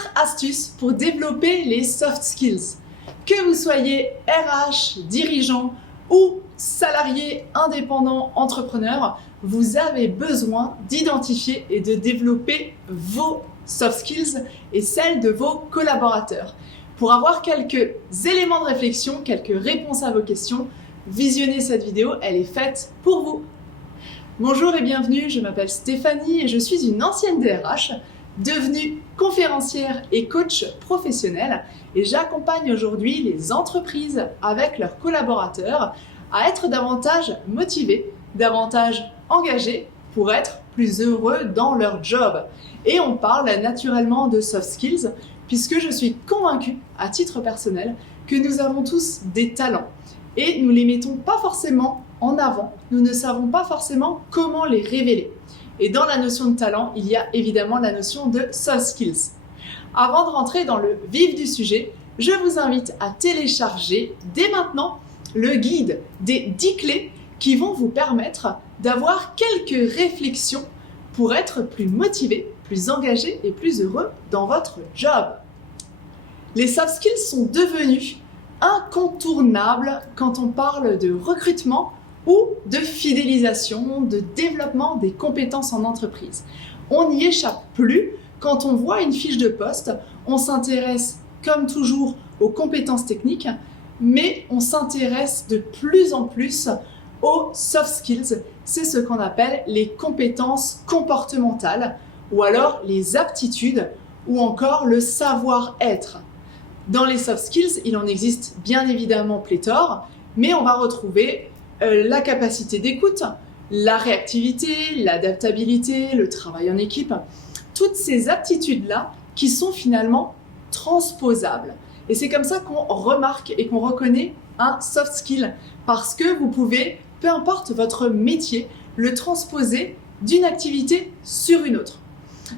4 astuces pour développer les soft skills. Que vous soyez RH, dirigeant ou salarié indépendant entrepreneur, vous avez besoin d'identifier et de développer vos soft skills et celles de vos collaborateurs. Pour avoir quelques éléments de réflexion, quelques réponses à vos questions, visionnez cette vidéo, elle est faite pour vous. Bonjour et bienvenue, je m'appelle Stéphanie et je suis une ancienne DRH, devenue conférencière et coach professionnel, et j'accompagne aujourd'hui les entreprises avec leurs collaborateurs à être davantage motivés, davantage engagés pour être plus heureux dans leur job. Et on parle naturellement de soft skills puisque je suis convaincue, à titre personnel, que nous avons tous des talents et nous ne les mettons pas forcément en avant, nous ne savons pas forcément comment les révéler. Et dans la notion de talent, il y a évidemment la notion de soft skills. Avant de rentrer dans le vif du sujet, je vous invite à télécharger dès maintenant le guide des 10 clés qui vont vous permettre d'avoir quelques réflexions pour être plus motivé, plus engagé et plus heureux dans votre job. Les soft skills sont devenus incontournables quand on parle de recrutement ou de fidélisation, de développement des compétences en entreprise. On n'y échappe plus. Quand on voit une fiche de poste, on s'intéresse comme toujours aux compétences techniques, mais on s'intéresse de plus en plus aux soft skills. C'est ce qu'on appelle les compétences comportementales ou alors les aptitudes ou encore le savoir-être. Dans les soft skills, il en existe bien évidemment pléthore, mais on va retrouver la capacité d'écoute, la réactivité, l'adaptabilité, le travail en équipe, toutes ces aptitudes-là qui sont finalement transposables. Et c'est comme ça qu'on remarque et qu'on reconnaît un soft skill, parce que vous pouvez, peu importe votre métier, le transposer d'une activité sur une autre.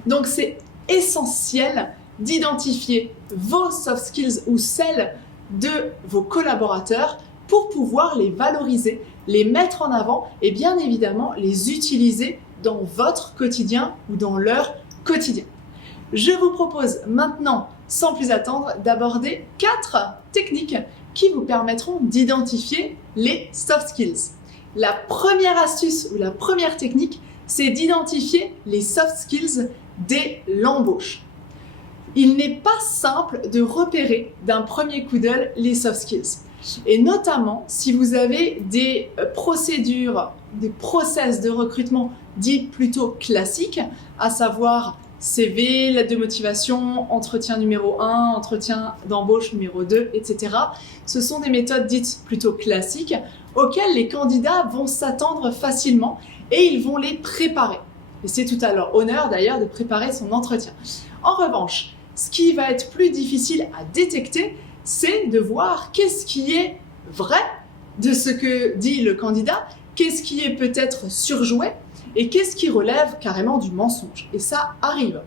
Donc c'est essentiel d'identifier vos soft skills ou celles de vos collaborateurs pour pouvoir les valoriser, les mettre en avant et bien évidemment les utiliser dans votre quotidien ou dans leur quotidien. Je vous propose maintenant, sans plus attendre, d'aborder 4 techniques qui vous permettront d'identifier les soft skills. La première astuce ou la première technique, c'est d'identifier les soft skills dès l'embauche. Il n'est pas simple de repérer d'un premier coup d'œil les soft skills. Et notamment, si vous avez des procédures, des process de recrutement dits plutôt classiques, à savoir CV, lettre de motivation, entretien numéro 1, entretien d'embauche numéro 2, etc. Ce sont des méthodes dites plutôt classiques auxquelles les candidats vont s'attendre facilement et ils vont les préparer. Et c'est tout à leur honneur d'ailleurs de préparer son entretien. En revanche, ce qui va être plus difficile à détecter, c'est de voir qu'est-ce qui est vrai de ce que dit le candidat, qu'est-ce qui est peut-être surjoué et qu'est-ce qui relève carrément du mensonge. Et ça arrive.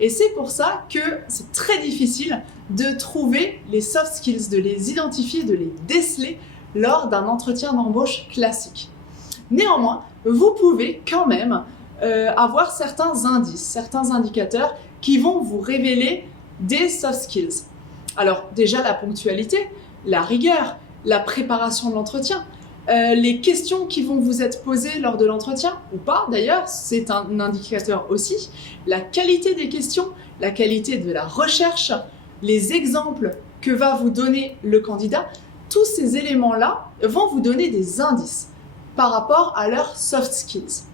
Et c'est pour ça que c'est très difficile de trouver les soft skills, de les identifier, de les déceler lors d'un entretien d'embauche classique. Néanmoins, vous pouvez quand même avoir certains indices, certains indicateurs qui vont vous révéler des soft skills. Alors déjà la ponctualité, la rigueur, la préparation de l'entretien, les questions qui vont vous être posées lors de l'entretien ou pas d'ailleurs, c'est un indicateur aussi, la qualité des questions, la qualité de la recherche, les exemples que va vous donner le candidat, tous ces éléments-là vont vous donner des indices par rapport à leurs soft skills.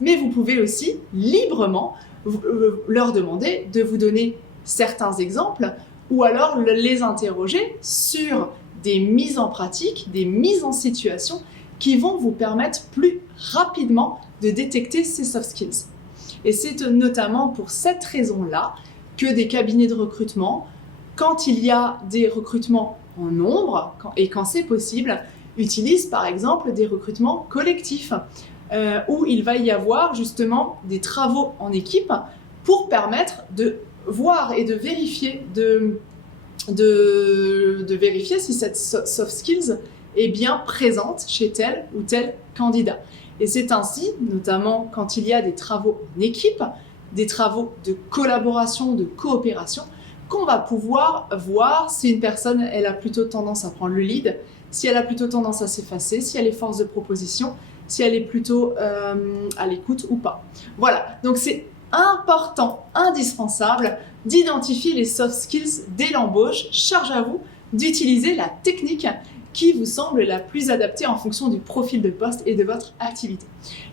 Mais vous pouvez aussi librement leur demander de vous donner certains exemples ou alors les interroger sur des mises en pratique, des mises en situation qui vont vous permettre plus rapidement de détecter ces soft skills. Et c'est notamment pour cette raison-là que des cabinets de recrutement, quand il y a des recrutements en nombre et quand c'est possible, utilisent par exemple des recrutements collectifs où il va y avoir justement des travaux en équipe pour permettre de voir et de vérifier, de vérifier si cette soft skills est bien présente chez tel ou tel candidat. Et c'est ainsi, notamment quand il y a des travaux en équipe, des travaux de collaboration, de coopération, qu'on va pouvoir voir si une personne elle a plutôt tendance à prendre le lead, si elle a plutôt tendance à s'effacer, si elle est force de proposition, si elle est plutôt à l'écoute ou pas. Voilà, donc c'est important, indispensable d'identifier les soft skills dès l'embauche. Charge à vous d'utiliser la technique qui vous semble la plus adaptée en fonction du profil de poste et de votre activité.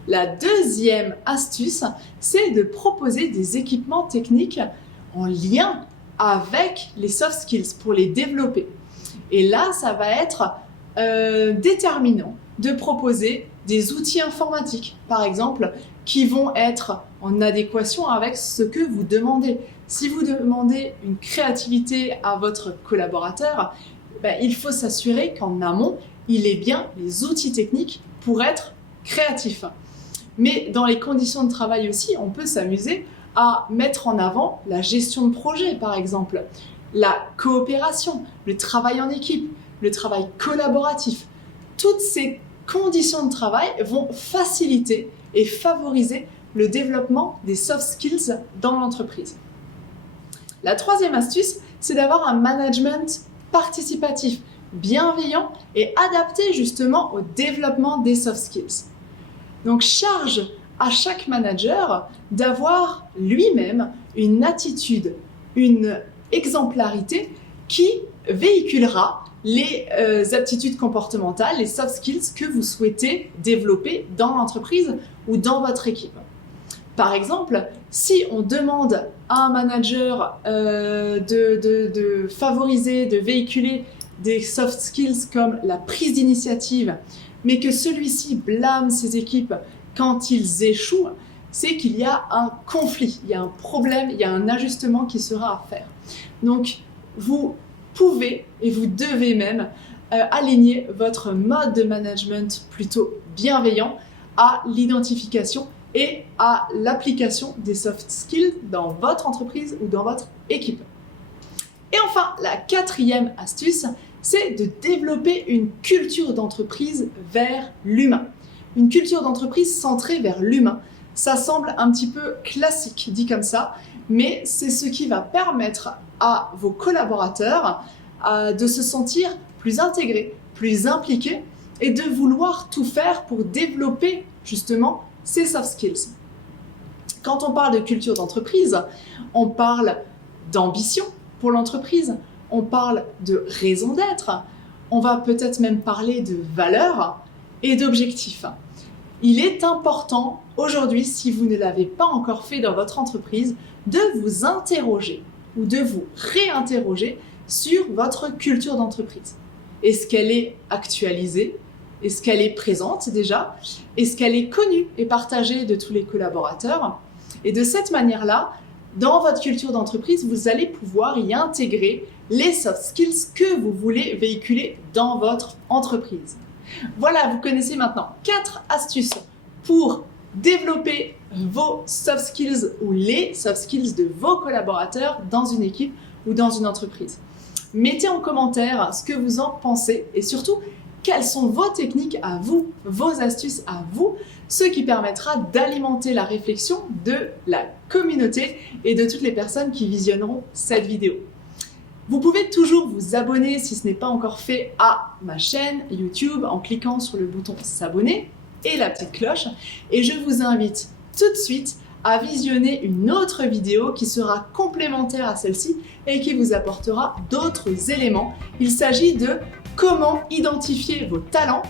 La deuxième astuce, c'est de proposer des équipements techniques en lien avec les soft skills pour les développer. Et là, ça va être déterminant de proposer des outils informatiques, par exemple, qui vont être en adéquation avec ce que vous demandez. Si vous demandez une créativité à votre collaborateur, il faut s'assurer qu'en amont, il ait bien les outils techniques pour être créatif. Mais dans les conditions de travail aussi, on peut s'amuser à mettre en avant la gestion de projet, par exemple, la coopération, le travail en équipe, le travail collaboratif. Toutes ces conditions de travail vont faciliter et favoriser le développement des soft skills dans l'entreprise. La troisième astuce, c'est d'avoir un management participatif, bienveillant et adapté justement au développement des soft skills. Donc charge à chaque manager d'avoir lui-même une attitude, une exemplarité qui véhiculera les aptitudes comportementales, les soft skills que vous souhaitez développer dans l'entreprise ou dans votre équipe. Par exemple, si on demande à un manager de favoriser, de véhiculer des soft skills comme la prise d'initiative, mais que celui-ci blâme ses équipes quand ils échouent, c'est qu'il y a un conflit, il y a un problème, il y a un ajustement qui sera à faire. Donc, vous pouvez et vous devez même aligner votre mode de management plutôt bienveillant à l'identification et à l'application des soft skills dans votre entreprise ou dans votre équipe. Et enfin, la quatrième astuce, c'est de développer une culture d'entreprise vers l'humain. Une culture d'entreprise centrée vers l'humain. Ça semble un petit peu classique dit comme ça, mais c'est ce qui va permettre à vos collaborateurs de se sentir plus intégrés, plus impliqués et de vouloir tout faire pour développer justement ces soft skills. Quand on parle de culture d'entreprise, on parle d'ambition pour l'entreprise, on parle de raison d'être, on va peut-être même parler de valeurs et d'objectifs. Il est important aujourd'hui, si vous ne l'avez pas encore fait dans votre entreprise, de vous interroger ou de vous réinterroger sur votre culture d'entreprise. Est-ce qu'elle est actualisée ? Est-ce qu'elle est présente déjà ? Est-ce qu'elle est connue et partagée de tous les collaborateurs ? Et de cette manière-là, dans votre culture d'entreprise, vous allez pouvoir y intégrer les soft skills que vous voulez véhiculer dans votre entreprise. Voilà, vous connaissez maintenant 4 astuces pour développer vos soft skills ou les soft skills de vos collaborateurs dans une équipe ou dans une entreprise. Mettez en commentaire ce que vous en pensez et surtout, quelles sont vos techniques à vous, vos astuces à vous, ce qui permettra d'alimenter la réflexion de la communauté et de toutes les personnes qui visionneront cette vidéo. Vous pouvez toujours vous abonner si ce n'est pas encore fait à ma chaîne YouTube en cliquant sur le bouton s'abonner et la petite cloche. Et je vous invite tout de suite à visionner une autre vidéo qui sera complémentaire à celle-ci et qui vous apportera d'autres éléments. Il s'agit de comment identifier vos talents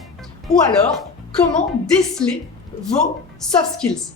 ou alors comment déceler vos soft skills.